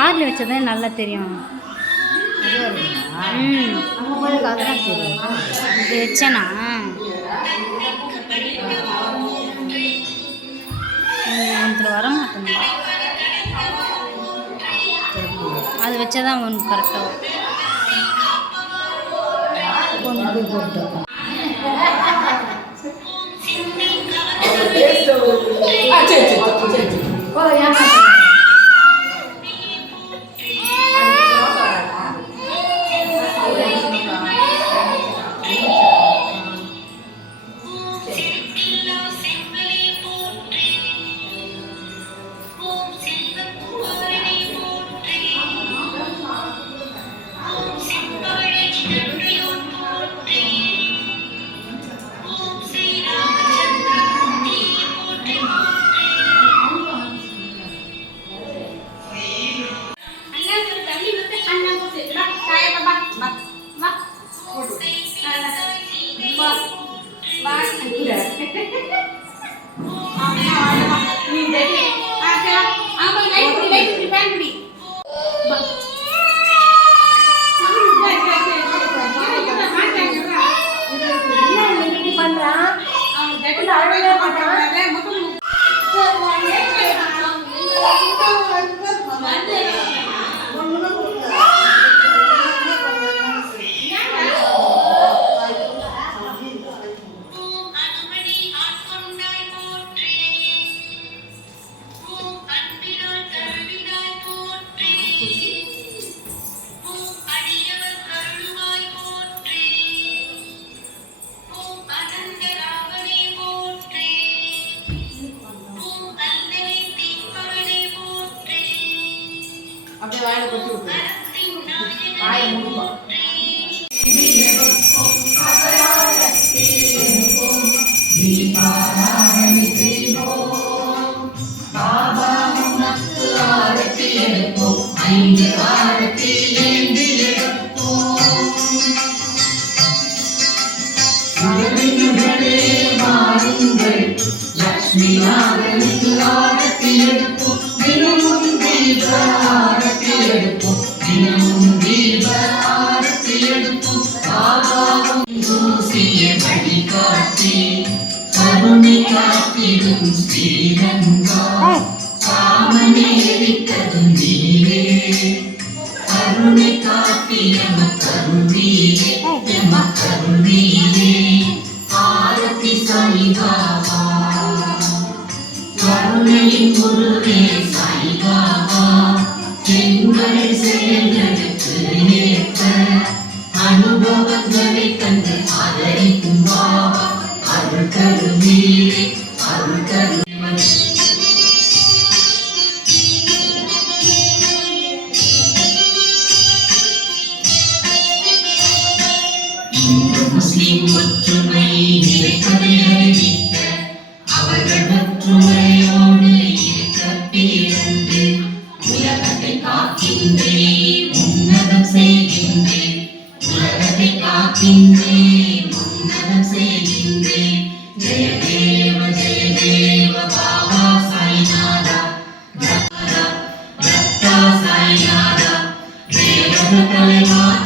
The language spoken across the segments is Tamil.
ஆறில் வச்சதே நல்லா தெரியும். அதெல்லாம் தெரியும். இது வச்சேனா ஒருத்தர் வர மாட்டேங்க. அது வச்சாதான் ஒன்று கரெக்டாக ஒன்று போட்டோம். வாயில கொட்டி விட்டு வாயை மூடுமா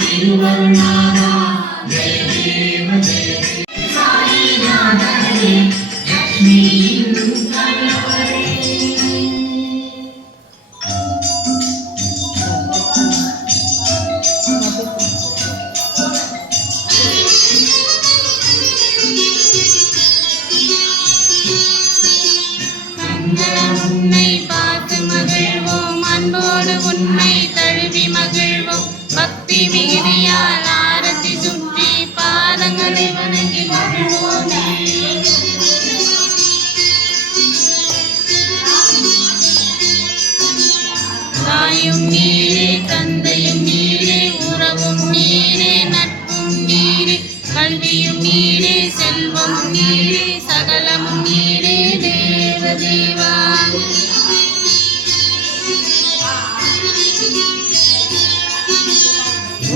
திருவருள் நீரே சகலமும் நீரே தேவதேவா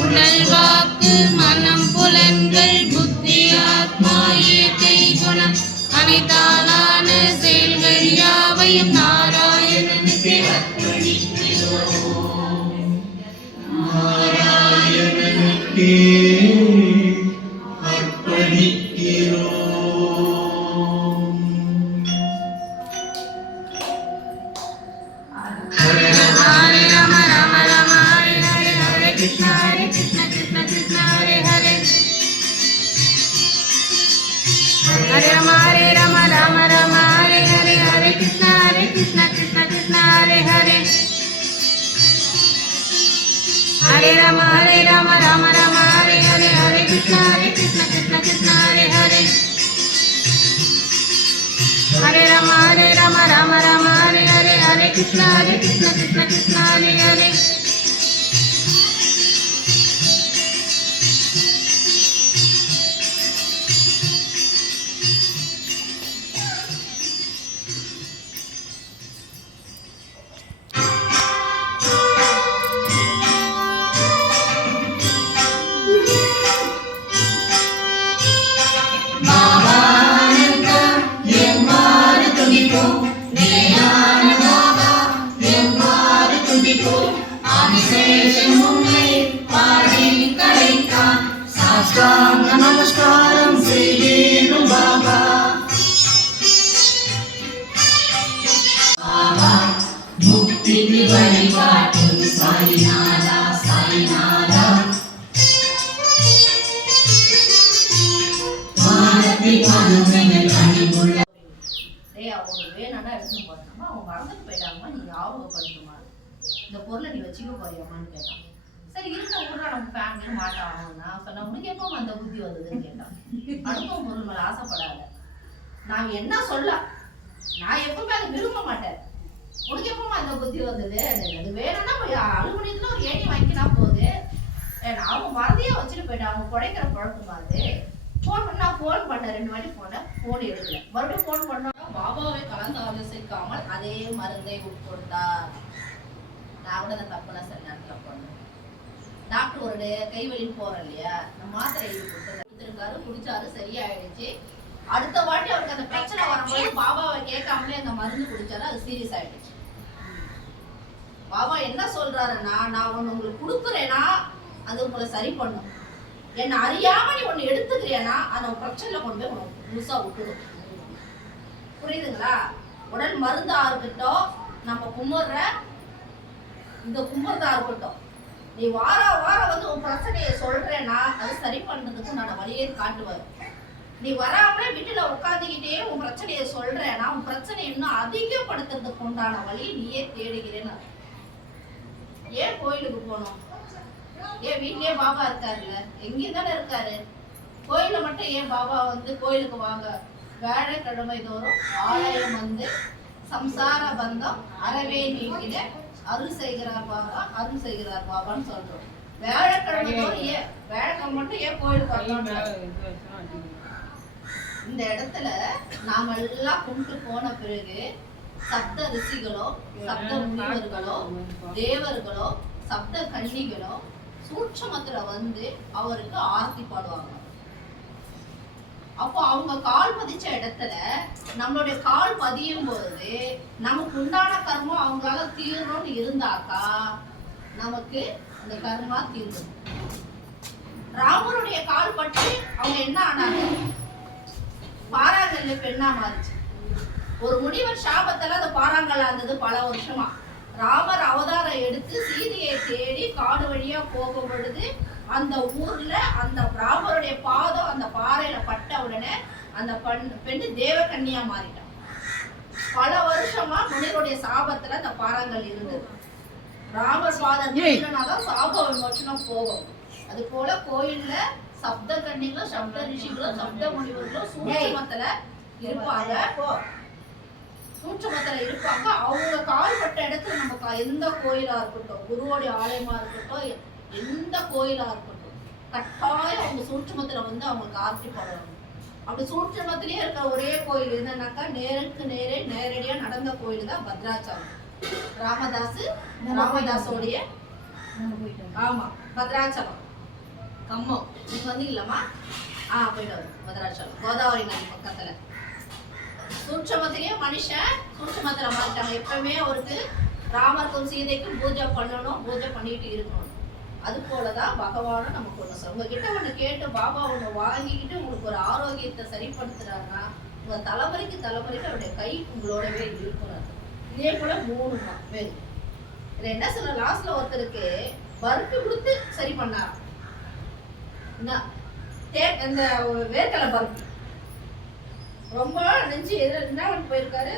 உடல் வாக்கு மனம் புலன்கள் புத்தி ஆத்மா இயற்கை குணம் அனைத்தாலான செயல்கள் யாவையும் நாராயணனுக்கு நாராயணனுக்கே அர்ப்பணிக்கிறோம். ஹரே ராம ராம ராம ஹரே ஹரே ஹரே கிருஷ்ண கிருஷ்ண கிருஷ்ண ஹரே ஹரே ஹரே ராம ராம ராம ஹரே ஹரே ஹரே கிருஷ்ண கிருஷ்ண கிருஷ்ண ஹரே ஹரே ஹரே ராம ராம ராம ஹரே ஹரே ஹரே கிருஷ்ண கிருஷ்ண கிருஷ்ண ஹரே ஹரே ஹரே ராம ராம ராம ஹரே ஹரே ஹரே கிருஷ்ண கிருஷ்ண கிருஷ்ண ஹரே ஹரே சாஷ்டாங்க நமஸ்காரம் செய்தேனும் பாபா. முக்திக்கு வழிகாட்டும் சாய்நாதா சாய்நாதா. வானத்தை கனவுகள் அணிவுள்ள டேய் அவங்க வேணாண்டா எடுத்துன்னு போறோம்மா அவங்க மறந்துட்டு போயிட்டாங்கம்மா நீ ஞாபகப்படுத்துமா இந்த பொருளை நீ வச்சுக்க போறியாமான்னு கேட்டான். சரி இருக்க ஊர்ல நம்ம ஃபேமிலியும் மாட்டாங்கன்னா சொன்னா உனக்கு எப்போ அந்த புத்தி வந்ததுன்னு கேட்டான். அடுத்தவங்க பொருள் மேல ஆசைப்படாத. நான் என்ன சொல்ல நான் எப்பவுமே அதை விரும்ப மாட்டேன். உனக்கு எப்பமா அந்த புத்தி வந்தது? அது வேணும்னா போய் அலுவலகத்துல ஒரு ஏணி வாங்கினா போகுது. அவங்க மறதியா வச்சுட்டு போயிட்டான். அவங்க குழைக்கிற பழக்கமா அது. ஃபோன் பண்ணா ஃபோன் பண்ண 2 வாட்டி போனேன், ஃபோன் எடுக்கல. மறுபடியும் ஃபோன் பண்ணா பாபாவை கலந்து ஆலோசிக்காமல் அதே மருந்தை உட்கொண்டார். நான் கூட அந்த தப்புலாம் சில நேரத்தில் பண்ணேன். டாக்டர் ஒரு கைவலின்னு போறேன் இல்லையா, இந்த மாத்திரை எழுதி கொடுத்துருக்காரு, குடிச்சாரு, சரியாயிடுச்சு. அடுத்த வாட்டி அவருக்கு அந்த பிரச்சனை வரும்போது பாபாவை கேட்காமலே அந்த மருந்து குடிச்சாரு, அது சீரியஸ் ஆயிடுச்சு. பாபா என்ன சொல்றாருன்னா, நான் ஒண்ணு உங்களுக்கு கொடுக்குறேன்னா அது உங்களை சரி பண்ணும். என்ன அறியாம நீ ஒண்ணு எடுத்துக்கிறியனா அந்த பிரச்சனையில கொண்டு போய் உனக்கு முழுசா விட்டுடும். புரியுதுங்களா? உடல் மருந்தா இருக்கட்டும், நம்ம கும்பிடுற இந்த கும்பிடுறதா இருக்கட்டும், நீ வாரம் வந்து உன் பிரச்சனையை சொல்றேன்னா அது சரி பண்றதுக்கு நான் வழியே காட்டுவேன். நீ வராமலே வீட்டுல உட்காந்துக்கிட்டே உன் பிரச்சனையை சொல்றேன்னா உன் பிரச்சனை இன்னும் அதிகப்படுத்துறதுக்கு உண்டான வழி நீயே தேடுகிறேன்னு. ஏன் கோயிலுக்கு போனோம்? ஏன் வீட்லயே பாபா இருக்காருல்ல, எங்கேயும் தானே இருக்காரு. கோயில மட்டும் ஏன் பாபா வந்து கோயிலுக்கு வாங்க, வியாழக்கிழமை தோறும் ஆலயம் வந்து சம்சார பந்தம் அறவே நீங்கிட அருள் செய்கிறார் பாபா, அருள் செய்கிறார் பாபான்னு சொல்றோம். வியாழக்கிழமை தோறும் ஏன் வியாழக்கிழமை மட்டும் ஏன் கோயிலுக்கு வரலாம்? இந்த இடத்துல நாம எல்லாம் கும்பிட்டு போன பிறகு சப்த ரிஷிகளோ, சப்த முனிவர்களோ, தேவர்களோ, சப்த கன்னிகளோ சூட்சமத்துல வந்து அவருக்கு ஆரத்தி பாடுவாங்க. அப்போ அவங்க கால் பதிச்ச இடத்துல நம்மளுடைய கால் பதியும் போது நமக்கு உண்டான கர்மம் அவங்களால தீரணும்னு இருந்தாக்கா நமக்கு அந்த கர்மா தீரும். ராமருடைய கால் பட்டு அவங்க என்ன ஆனாங்க? பாறாங்கல்ல பெண்ணா மாறிச்சு. ஒரு முனிவர் சாபத்துல அந்த பாறாங்கல்ல இருந்தது பல வருஷமா. ராமர் அவதாரம் எடுத்து சீதையை தேடி காடு வழியா போகும் பொழுது அந்த ஊர்ல அந்த ராமருடைய பாதம் அந்த பாறையில பட்ட உடனே அந்த பெண்ணு தேவகன்னியா மாறிட்டான். பல வருஷமா முனிவருடைய சாபத்துல அந்த பாறாங்கல் இருந்தது. ராமர் பாதம் தான் சாப விமோசனம் போகும். அது போல கோயில்ல சப்த கன்னிகளும் சப்த ரிஷிகளும் சப்த முனிவர்களும் சூட்சமத்துல இருப்பாங்க. அவங்க கால்பட்ட இடத்துல நம்ம எந்த கோயிலா இருக்கட்டும், குருவோடைய ஆலயமா இருக்கட்டும், எந்த கோயிலா இருக்கட்டும், கட்டாயம் அவங்க சூட்சமத்துல வந்து அவங்களுக்கு ஆர்த்தி படணும். அப்படி சூட்சமத்திலேயே இருக்க ஒரே கோயில் என்னன்னாக்கா நேருக்கு நேரடியா நடந்த கோயில் தான் பத்ராச்சலம். ராமதாஸோடைய ஆமா பத்ராச்சலம் கம்மம். நீங்க வந்தீங்களா? போயிட்டு வரும் பத்ராச்சலம், கோதாவரி நதி பக்கத்துல. சூட்சமத்திலேயே மனுஷன் சூட்சமத்துல மாட்டாங்க. எப்பவுமே அவருக்கு ராமருக்கும் சீதைக்கும் பூஜை பண்ணணும், பூஜை பண்ணிட்டு இருக்கணும். அது போலதான் பகவானும் நமக்கு ஒண்ணு சொல்ல. உங்ககிட்ட ஒண்ணு கேட்டு பாபா ஒண்ணு வாங்கிக்கிட்டு உங்களுக்கு ஒரு ஆரோக்கியத்தை சரிப்படுத்துறாருன்னா உங்க தலைமுறைக்கு அவருடைய கை உங்களோடவே இருக்கணும். இதே போல 3 பேர். இதுல என்ன சொல்ல, லாஸ்ட்ல ஒருத்தருக்கு பருப்பு கொடுத்து சரி பண்ணார். இந்த வேர்க்கலை பருப்பு ரொம்ப நெஞ்சு என்ன போயிருக்காரு.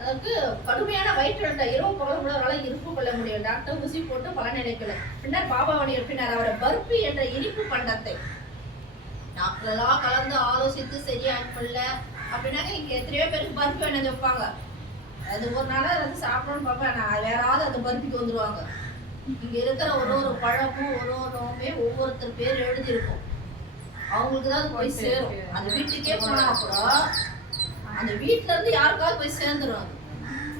அதுக்கு கடுமையான வயிற்று இரவு பகல் கூட அவரால் இருப்பு கொள்ள முடியும். டாக்டர் ஊசி போட்டு பலன் நினைக்கல. பின்னர் பாபாவணி எழுப்பினார் அவரை பருப்பு என்ற இனிப்பு பண்டத்தை. டாக்டர்லாம் கலந்து ஆலோசித்து சரியாக்கல அப்படின்னாக்க இங்க எத்தனையோ பேருக்கு பருப்பு வேணும் வைப்பாங்க. அது ஒரு நாள் அது சாப்பிடணும்னு பார்ப்பேன். யாராவது அந்த பருப்பிக்கு வந்துருவாங்க. இங்க இருக்கிற ஒரு பழமும் ஒருமே ஒவ்வொருத்தர் பேர் எழுதியிருக்கும். அவங்களுக்கு தான் போய் சேரும். அந்த வீட்டுக்கே போனா கூட அந்த வீட்டுல இருந்து யாருக்காவது போய் சேர்ந்துடும்.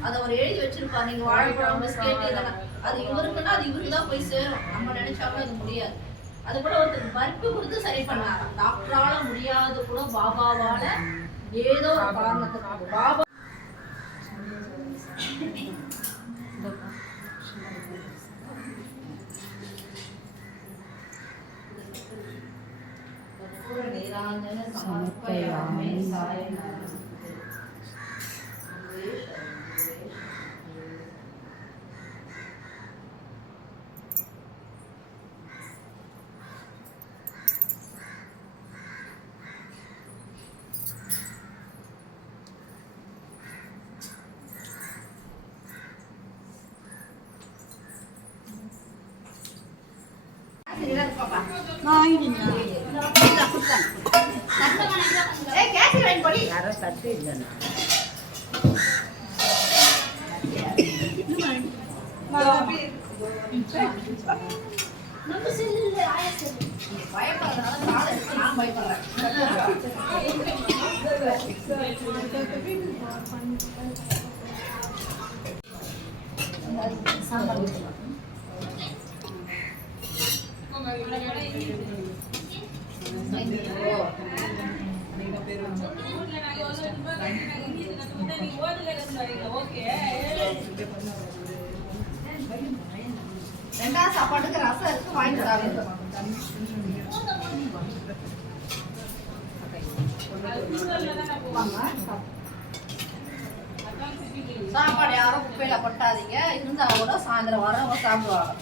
அதை அவர் எழுதி வச்சிருப்பாரு. நீங்க வாழைப்பழம் பிஸ்கெட் இதெல்லாம் அது இவருக்குன்னா அது இவருக்கு தான் போய் சேரும். நம்ம நினைச்சாலும் அது முடியாது. அது கூட ஒருத்தர் பருப்பு கொடுத்து சரி பண்ணாரு. டாக்டரால முடியாது கூட பாபாவால ஏதோ ஒரு காரணத்துக்கு பாபா சமர்ப்பயாமி. யாரோ தட்டு இல்லைண்ணா ரெண்டாவது சாப்பாட்டுக்கு ரசம் இருக்கு, வாங்கி சாப்பிடுங்க. சாப்பாடு யாரும் குப்பையில கொட்டாதீங்க. இருந்தா கூட சாயந்தரம் வரவங்க சாப்பிடுவாங்க.